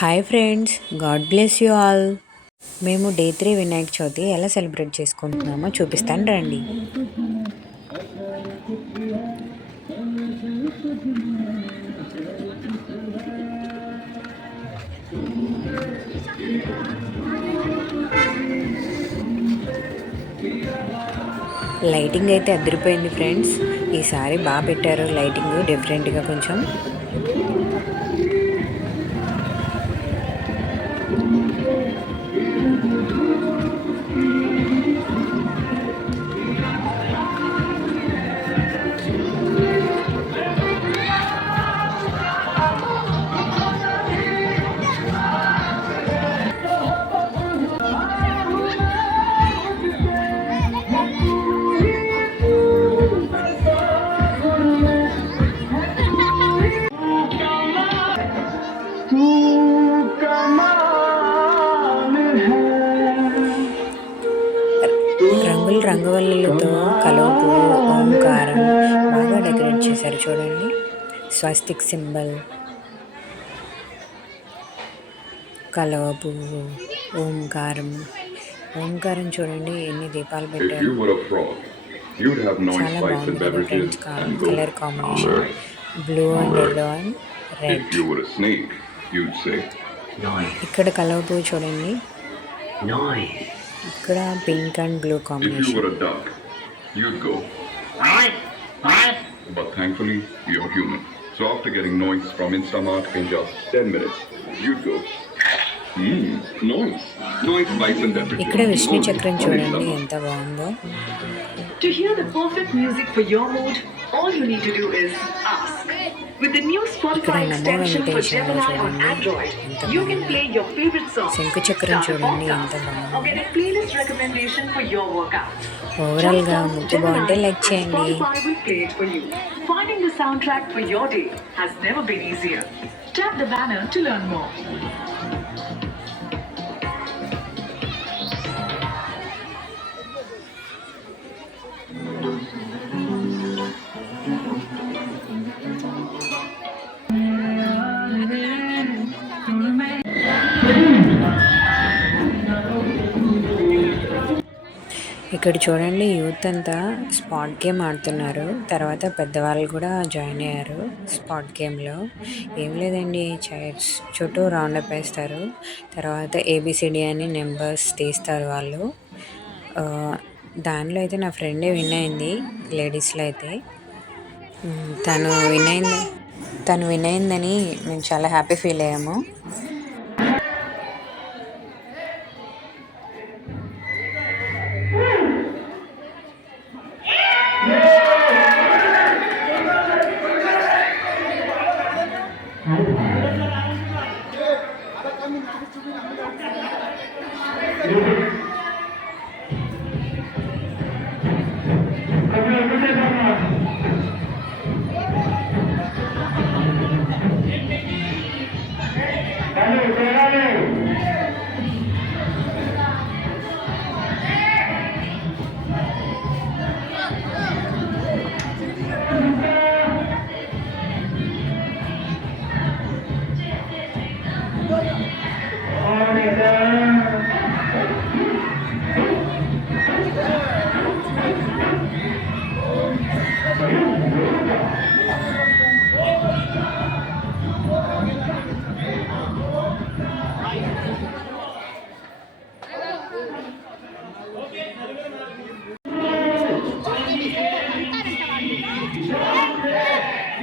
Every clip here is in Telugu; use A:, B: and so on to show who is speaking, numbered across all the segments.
A: Hi friends God bless you all మేము డే త్రీ వినాయక చవితి ఎలా సెలబ్రేట్ చేసుకుంటున్నామో చూపిస్తాను రండి. లైటింగ్ అయితే అదిరిపోయింది ఫ్రెండ్స్ ఈసారి బాగా పెట్టారు. లైటింగ్ డిఫరెంట్గా కొంచెం. రంగుల రంగవల్లులతో కలువ పువ్వు ఓంకారం బాగా డెకరేట్ చేశారు చూడండి. స్వస్తిక్ సింబల్. కలువ పువ్వు ఓంకారం. ఓంకారం చూడండి ఎన్ని దీపాలు పెట్టారు. చాలా బాగుంది
B: go. Colour combination. Blue and yellow and
C: red
A: ఇక్కడ కలువ పువ్వు చూడండి ఇక్కడ pink and blue
B: if you
A: combination
B: were a duck, you'd go.
C: noise, noise.
B: But thankfully, you're human. So after getting noise from Instamart in just 10 minutes, you'd go. Mmm, noise. Noise spikes and beverages.
A: ఇక్కడ విష్ణు
B: Only
A: చక్రం
B: on
A: చూడండి
B: Instamart.
A: ఎంత బాగుందో
D: To hear the perfect music for your mood, all you need to do is ask. With the new Spotify
A: ఇక్కడ నమో
D: extension for
A: Venkateswara
D: Gemini on
A: చూడండి.
D: Android,
A: ఎంత
D: you can
A: బాగుందో.
D: play your favorite song,
A: శంకు చక్రం
D: start a
A: చూడండి
D: podcast,
A: ఎంత బాగుందో.
D: or get a playlist recommendation for your workout.
A: Overall గా
D: Just ask
A: ముక్కు బాగుంటే
D: Gemini
A: లైక్
D: and
A: చేయండి
D: Spotify will play it for you. Finding the soundtrack for your day has never been easier. Tap the banner to learn more.
A: ఇక్కడ చూడండి యూత్ అంతా స్పాట్ గేమ్ ఆడుతున్నారు. తర్వాత పెద్దవాళ్ళు కూడా జాయిన్ అయ్యారు స్పాట్ గేమ్లో ఏం లేదండి చైర్స్ చుట్టూ రౌండ్ అప్ వేస్తారు. తర్వాత ఏబిసిడి అని నెంబర్స్ తీస్తారు వాళ్ళు. దానిలో అయితే నా ఫ్రెండే విన్ అయింది లేడీస్లో అయితే. తను విన్ అయింది తను విన్ అయిందని మేము చాలా హ్యాపీ ఫీల్ అయ్యాము.
E: Thank you.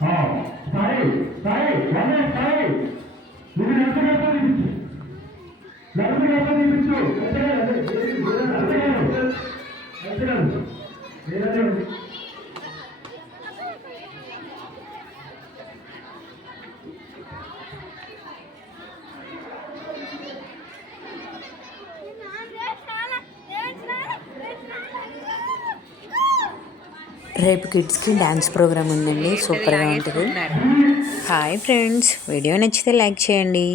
E: Oh,
A: రేపు కిడ్స్కి డ్యాన్స్ ప్రోగ్రామ్ ఉందండి. సూపర్గా ఉంటుంది. హాయ్ ఫ్రెండ్స్ వీడియో నచ్చితే లైక్ చేయండి.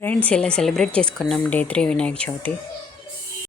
A: ఫ్రెండ్స్ ఇలా సెలబ్రేట్ చేసుకున్నాం డే త్రీ వినాయక చవితి.